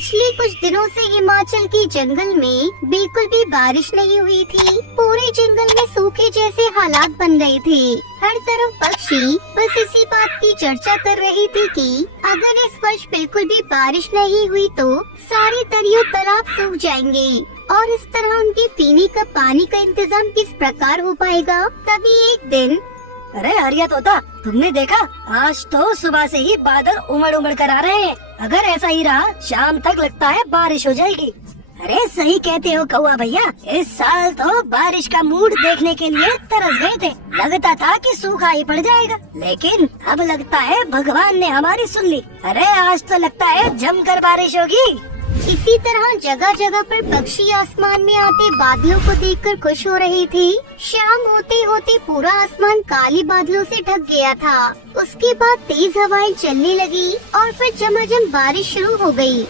पिछले कुछ दिनों से हिमाचल के जंगल में बिल्कुल भी बारिश नहीं हुई थी। पूरे जंगल में सूखे जैसे हालात बन गए थे। हर तरफ पक्षी बस इसी बात की चर्चा कर रहे थे कि अगर इस वर्ष बिल्कुल भी बारिश नहीं हुई तो सारे दरिया तालाब सूख जाएंगे और इस तरह उनके पीने का पानी का इंतजाम किस प्रकार हो पाएगा। तभी एक दिन अरे हरिया तोता, तुमने देखा? आज तो सुबह से ही बादल उमड़ उमड़ कर आ रहे हैं। अगर ऐसा ही रहा शाम तक लगता है बारिश हो जाएगी। अरे सही कहते हो कौआ भैया, इस साल तो बारिश का मूड देखने के लिए तरस गए थे। लगता था कि सूखा ही पड़ जाएगा, लेकिन अब लगता है भगवान ने हमारी सुन ली। अरे आज तो लगता है जमकर बारिश होगी। इसी तरह जगह जगह पर पक्षी आसमान में आते बादलों को देखकर खुश हो रहे थे। शाम होते होते पूरा आसमान काले बादलों से ढक गया था। उसके बाद तेज हवाएं चलने लगी और फिर झमाझम बारिश शुरू हो गई।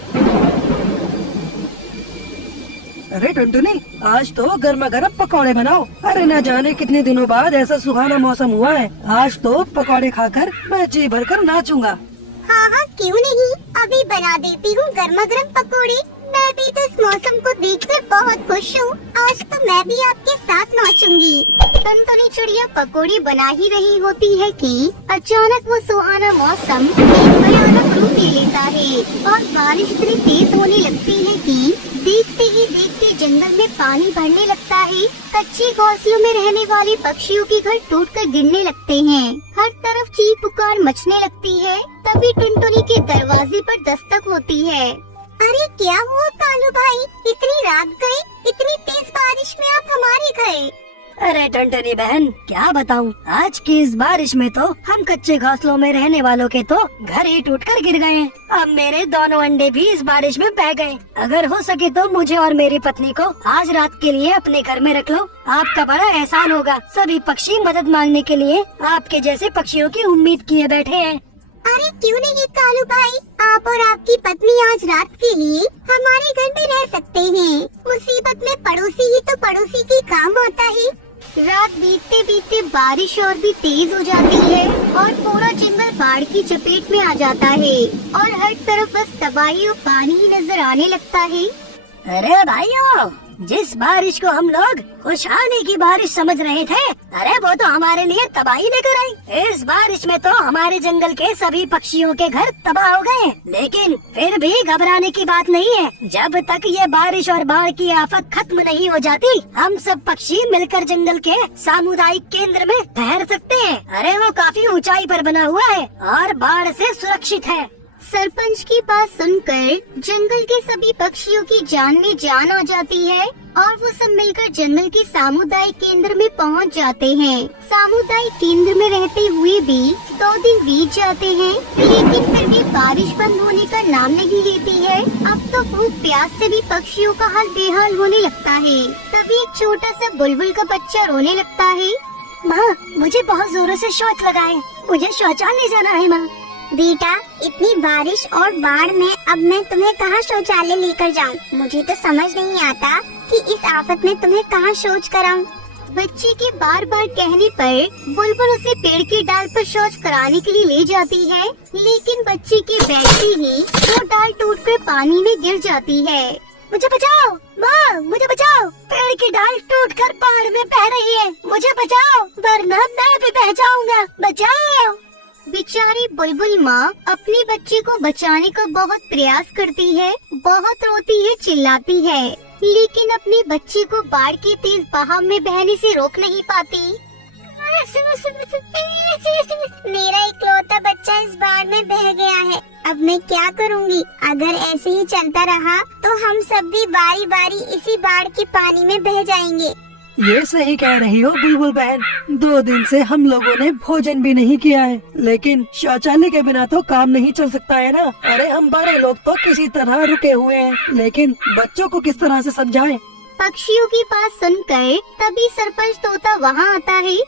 अरे टुनटुनी, आज तो गर्मा गर्म पकौड़े बनाओ। अरे न जाने कितने दिनों बाद ऐसा सुहाना मौसम हुआ है। आज तो पकौड़े खाकर मैं जी भर कर नाचूंगा। हाँ हाँ, क्यों नहीं, अभी बना देती हूँ गर्मा गर्म पकौड़े। मैं भी तो इस मौसम को देखकर बहुत खुश हूँ। आज तो मैं भी आपके साथ नाचूंगी। टुनटुनी चिड़िया पकौड़ी बना ही रही होती है कि अचानक वो सुहाना मौसम एक भयानक रूप ले लेता है और बारिश इतनी तेज होने लगती है कि देखते ही देखते जंगल में पानी भरने लगता है। कच्चे घोंसलों में रहने वाले पक्षियों के घर टूटकर गिरने लगते हैं। हर तरफ चीख पुकार मचने लगती है। तभी टुनटुनी के दरवाजे पर दस्तक होती है। अरे क्या हुआ कालू भाई, इतनी रात गई, इतनी तेज बारिश में आप हमारे गए? अरे टुनटुनी बहन, क्या बताऊं, आज की इस बारिश में तो हम कच्चे घोंसलों में रहने वालों के तो घर ही टूटकर गिर गए हैं। अब मेरे दोनों अंडे भी इस बारिश में बह गए। अगर हो सके तो मुझे और मेरी पत्नी को आज रात के लिए अपने घर में रख लो। आपका बड़ा एहसान होगा। सभी पक्षी मदद मांगने के लिए आपके जैसे पक्षियों की उम्मीद किए बैठे हैं। अरे क्यों नहीं कालू भाई, आप और आपकी पत्नी आज रात के लिए हमारे घर में रह सकते हैं। मुसीबत में पड़ोसी ही तो पड़ोसी के काम आता है। रात बीतते बीतते बारिश और भी तेज हो जाती है और पूरा जंगल बाढ़ की चपेट में आ जाता है और हर तरफ बस तबाही और पानी ही नजर आने लगता है। अरे भाइयों, जिस बारिश को हम लोग खुशहाली की बारिश समझ रहे थे, अरे वो तो हमारे लिए तबाही लेकर आई। इस बारिश में तो हमारे जंगल के सभी पक्षियों के घर तबाह हो गए। लेकिन फिर भी घबराने की बात नहीं है। जब तक ये बारिश और बाढ़ की आफत खत्म नहीं हो जाती, हम सब पक्षी मिलकर जंगल के सामुदायिक केंद्र में ठहर सकते हैं। अरे वो काफी ऊंचाई पर बना हुआ है और बाढ़ से सुरक्षित है। सरपंच की बात सुनकर जंगल के सभी पक्षियों की जान में जान आ जाती है और वो सब मिलकर जंगल के सामुदायिक केंद्र में पहुंच जाते हैं। सामुदायिक केंद्र में रहते हुए भी 2 दिन बीत जाते हैं, लेकिन फिर भी बारिश बंद होने का नाम नहीं लेती है। अब तो भूख प्यास से भी पक्षियों का हाल बेहाल होने लगता है। तभी एक छोटा सा बुलबुल का बच्चा रोने लगता है। माँ, मुझे बहुत जोरों से शौच लगा है, मुझे शौचालय जाना है। माँ बेटा, इतनी बारिश और बाढ़ में अब मैं तुम्हें कहाँ शौचालय लेकर जाऊँ? मुझे तो समझ नहीं आता कि इस आफत में तुम्हें कहाँ शौच कराऊँ। बच्चे के बार बार कहने पर बुलबुल उसे पेड़ की डाल पर शौच कराने के लिए ले जाती है, लेकिन बच्चे के बैठते ही वो डाल टूटकर पानी में गिर जाती है। मुझे बचाओ माँ, मुझे बचाओ, पेड़ की डाल टूटकर पहाड़ में बह रही है। मुझे बचाओ, वरना मैं भी बह जाऊंगा। बचाओ। बेचारी बुलबुल माँ अपने बच्चे को बचाने का बहुत प्रयास करती है, बहुत रोती है, चिल्लाती है, लेकिन अपने बच्चे को बाढ़ के तेज बहाव में बहने से रोक नहीं पाती। मेरा इकलौता बच्चा इस बाढ़ में बह गया है, अब मैं क्या करूँगी? अगर ऐसे ही चलता रहा तो हम सब भी बारी बारी इसी बाढ़ के पानी में बह जाएंगे। ये सही कह रही हो बुलबुल बहन। 2 दिन से हम लोगों ने भोजन भी नहीं किया है, लेकिन शौचालय के बिना तो काम नहीं चल सकता है ना। अरे हम बड़े लोग तो किसी तरह रुके हुए हैं, लेकिन बच्चों को किस तरह से समझाएं? पक्षियों की बात सुनकर तभी सरपंच तोता वहाँ आता है।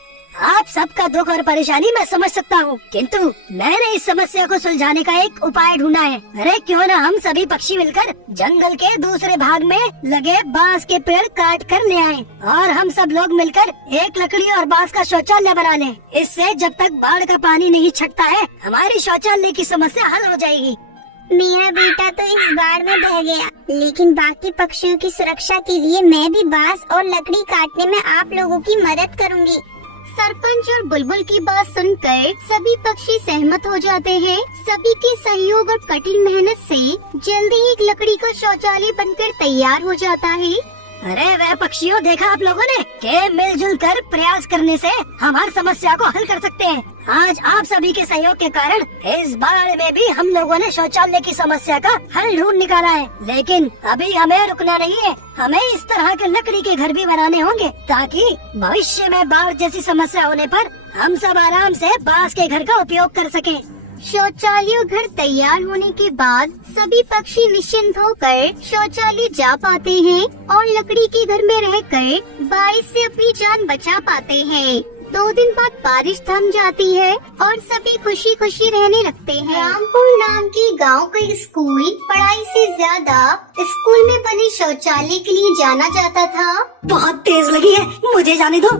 आप सबका दुख और परेशानी मैं समझ सकता हूँ, किंतु मैंने इस समस्या को सुलझाने का एक उपाय ढूंढा है। अरे क्यों न हम सभी पक्षी मिलकर जंगल के दूसरे भाग में लगे बांस के पेड़ काट कर ले आएं और हम सब लोग मिलकर एक लकड़ी और बांस का शौचालय बना लें। इससे जब तक बाढ़ का पानी नहीं छटता है, हमारी शौचालय की समस्या हल हो जाएगी। मेरा बेटा तो इस बाढ़ में बह गया, लेकिन बाकी पक्षियों की सुरक्षा के लिए मैं भी बांस और लकड़ी काटने में आप लोगों की मदद करूंगी। सरपंच और बुलबुल की बात सुनकर सभी पक्षी सहमत हो जाते हैं। सभी के सहयोग और कठिन मेहनत से जल्दी ही एक लकड़ी का शौचालय बनकर तैयार हो जाता है। अरे वह पक्षियों, देखा आप लोगों ने कि मिलजुल कर प्रयास करने से हम हर समस्या को हल कर सकते हैं। आज आप सभी के सहयोग के कारण इस बाढ़ में भी हम लोगों ने शौचालय की समस्या का हल ढूंढ निकाला है। लेकिन अभी हमें रुकना नहीं है, हमें इस तरह के लकड़ी के घर भी बनाने होंगे ताकि भविष्य में बाढ़ जैसी समस्या होने पर हम सब आराम से बांस के घर का उपयोग कर सकें। शौचालय घर तैयार होने के बाद सभी पक्षी निश्चिंत होकर शौचालय जा पाते हैं और लकड़ी के घर में रहकर बारिश से अपनी जान बचा पाते हैं। 2 दिन बाद बारिश थम जाती है और सभी खुशी खुशी रहने लगते हैं। रामपुर नाम के गांव का स्कूल पढ़ाई से ज्यादा स्कूल में बने शौचालय के लिए जाना जाता था। बहुत तेज लगी है, मुझे जाने दो।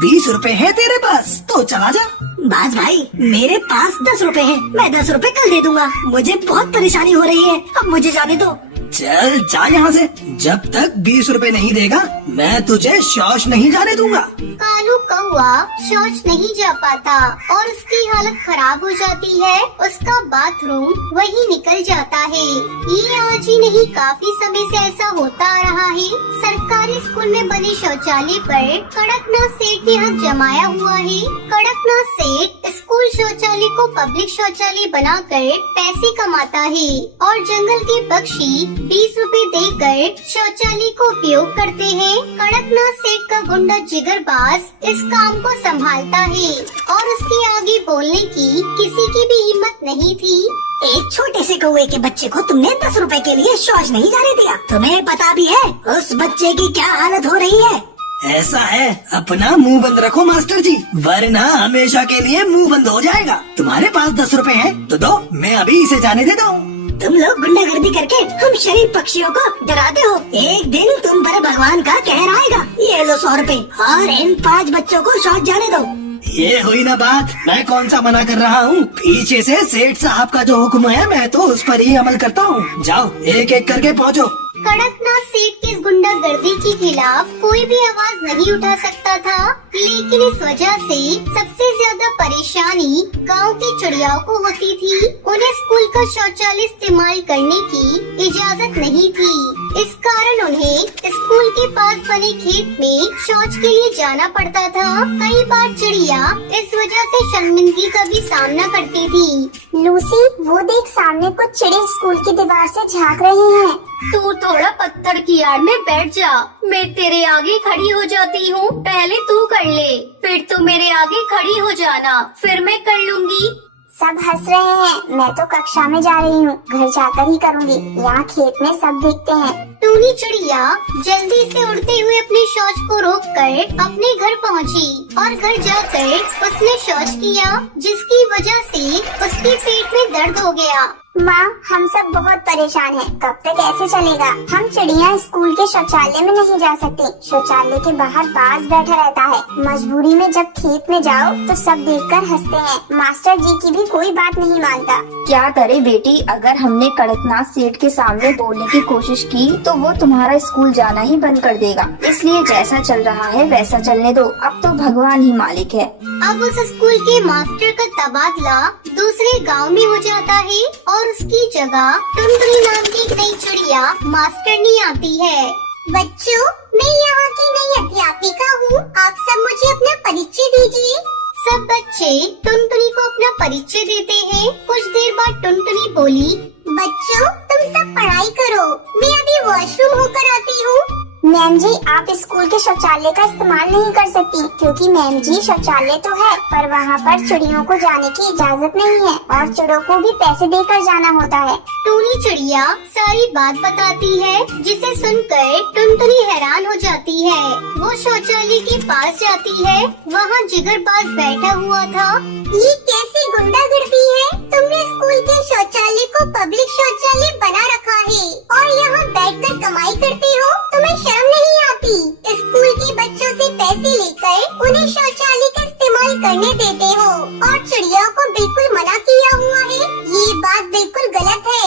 20 रुपए है तेरे पास तो चला जा। बाज भाई, मेरे पास 10 रुपए है, मैं 10 रुपए कल दे दूंगा। मुझे बहुत परेशानी हो रही है, अब मुझे जाने दो। चल जा यहाँ से, जब तक 20 रुपए नहीं देगा मैं तुझे शौच नहीं जाने दूंगा। कालू कौआ शौच नहीं जा पाता और उसकी हालत खराब हो जाती है। उसका बाथरूम वहीं निकल जाता है। ये आज ही नहीं, काफी समय से ऐसा होता आ रहा है। सरकारी स्कूल में बने शौचालय पर कड़कनाथ सेठ ने हाथ जमाया हुआ है। कड़कनाथ सेठ स्कूल शौचालय को पब्लिक शौचालय बनाकर पैसे कमाता है और जंगल के पक्षी 20 रुपए देकर शौचालय को उपयोग करते हैं। कड़कनाथ सेठ का गुंडा जिगरबाज इस काम को संभालता है और उसके आगे बोलने की किसी की भी हिम्मत नहीं थी। एक छोटे से कौवे के बच्चे को तुमने 10 रुपए के लिए शौच नहीं जाने दिया। तुम्हें पता भी है उस बच्चे की क्या हालत हो रही है। ऐसा है, अपना मुंह बंद रखो मास्टर जी, वरना हमेशा के लिए मुंह बंद हो जाएगा। तुम्हारे पास 10 रुपए है तो दो, मैं अभी इसे जाने देता हूँ। तुम लोग गुंडागर्दी करके हम शरीफ पक्षियों को डराते हो। एक दिन तुम पर भगवान का कहर आएगा। ये लो 100 रुपए और इन 5 बच्चों को शौच जाने दो। ये हुई ना बात, मैं कौन सा मना कर रहा हूँ। पीछे से सेठ साहब का जो हुक्म है मैं तो उस पर ही अमल करता हूँ। जाओ एक एक करके पहुँचो। कड़कनाथ सेठ की इस गुंडागर्दी के खिलाफ कोई भी आवाज नहीं उठा सकता था, लेकिन इस वजह से सबसे ज्यादा परेशानी गांव की चिड़ियाओं को होती थी। उन्हें स्कूल का शौचालय इस्तेमाल करने की इजाजत नहीं थी। इस कारण उन्हें स्कूल के पास बने खेत में शौच के लिए जाना पड़ता था। कई बार चिड़िया इस वजह से शर्मिंदगी का भी सामना करती थी। लूसी, वो देख सामने कुछ चिड़िया स्कूल की दीवार से झांक रही हैं। तू थोड़ा पत्थर की आड़ में बैठ जा, मैं तेरे आगे खड़ी हो जाती हूँ। पहले तू कर ले, फिर तू मेरे आगे खड़ी हो जाना, फिर मैं कर लूंगी। सब हंस रहे हैं। मैं तो कक्षा में जा रही हूँ, घर जाकर ही करूँगी। यहाँ खेत में सब देखते हैं। टूनी चिड़िया जल्दी से उड़ते हुए अपने शौच को रोककर अपने घर पहुँची और घर जाकर उसने शौच किया, जिसकी वजह से उसके पेट में दर्द हो गया। माँ, हम सब बहुत परेशान हैं। कब तक ऐसे चलेगा? हम चिड़िया स्कूल के शौचालय में नहीं जा सकती। शौचालय के बाहर बाज बैठा रहता है। मजबूरी में जब खेत में जाओ तो सब देखकर हंसते हैं। मास्टर जी की भी कोई बात नहीं मानता। क्या करे बेटी, अगर हमने कड़कनाथ सेठ के सामने बोलने की कोशिश की तो वो तुम्हारा स्कूल जाना ही बंद कर देगा। इसलिए जैसा चल रहा है वैसा चलने दो, अब तो भगवान ही मालिक है। अब उस स्कूल के मास्टर का तबादला दूसरे गांव में हो जाता है और उसकी जगह टुनटुनी नाम की एक नई चिड़िया मास्टरनी आती है। बच्चों, मैं यहाँ की नई अध्यापिका हूँ। आप सब मुझे अपना परिचय दीजिए। सब बच्चे टुनटुनी को अपना परिचय देते हैं। कुछ देर बाद टुनटुनी बोली, बच्चों तुम सब पढ़ाई करो, मैं अभी वॉशरूम होकर आती हूँ। मैम जी, आप स्कूल के शौचालय का इस्तेमाल नहीं कर सकती, क्योंकि मैम जी शौचालय तो है पर वहाँ पर चिड़ियों को जाने की इजाजत नहीं है और चिड़ियों को भी पैसे देकर जाना होता है। टूनी चिड़िया सारी बात बताती है, जिसे सुनकर टुनटुनी हैरान हो जाती है। वो शौचालय के पास जाती है, वहाँ जिगरबाज बैठा हुआ था। ये कैसी गुंडागर्दी है? तुमने स्कूल के शौचालय को पब्लिक शौचालय बना रखा है और यहाँ बैठकर कमाई करते हो। तुम्हें शर्म नहीं आती? स्कूल के बच्चों से पैसे लेकर उन्हें शौचालय का इस्तेमाल करने देते हो और चिड़िया को बिल्कुल मना किया हुआ है। ये बात बिल्कुल गलत है।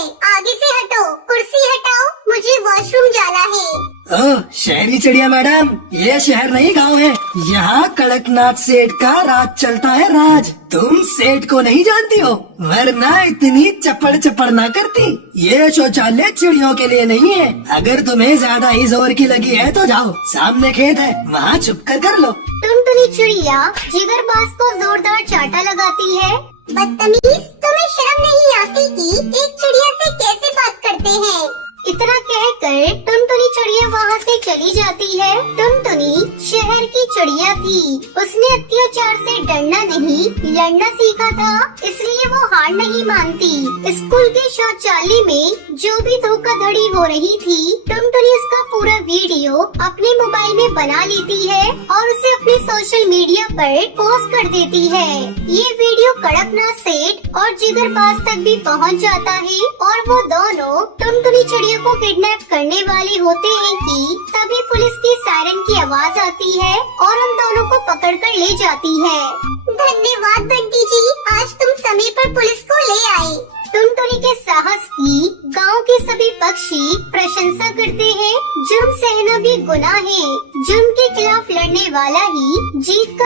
वॉशरूम जाना है। ओह, शहरी चिड़िया मैडम, ये शहर नहीं गांव है। यहाँ कड़कनाथ सेठ का राज चलता है, राज। तुम सेठ को नहीं जानती हो, वरना इतनी चपड़ चपड़ ना करती। ये शौचालय चिड़ियों के लिए नहीं है। अगर तुम्हें ज्यादा ही जोर की लगी है तो जाओ, सामने खेत है, वहाँ छुप कर लो। टुनटुनी चिड़िया जिगरबाज को जोरदार चाटा लगाती है। बदतमीज, तुम्हें शर्म नहीं आती कि एक चिड़िया से कैसे बात करते हैं? इतना कहकर टुनटुनी चिड़िया वहाँ से चली जाती है। टुनटुनी शहर की चिड़िया थी। उसने अत्याचार से डरना नहीं, लड़ना सीखा था, इसलिए वो हार नहीं मानती। स्कूल के शौचालय में जो भी धोखाधड़ी हो रही थी, टुनटुनी उसका पूरा वीडियो अपने मोबाइल में बना लेती है और उसे अपने सोशल मीडिया पर पोस्ट कर देती है। ये वीडियो कड़कनाथ सेठ और जिगरबाज तक भी पहुंच जाता है और वो दोनों टुनटुनी चिड़िया को किडनैप करने वाले होते हैं कि तभी पुलिस की सायरन की आवाज आती है और उन दोनों को पकड़कर ले जाती है। धन्यवाद बंटी जी, आज तुम समय पर पुलिस को ले आए। टुनटुनी के साहस की गांव के सभी पक्षी प्रशंसा करते हैं। जुर्म सहना भी गुनाह है, जुर्म के खिलाफ लड़ने वाला ही जीत का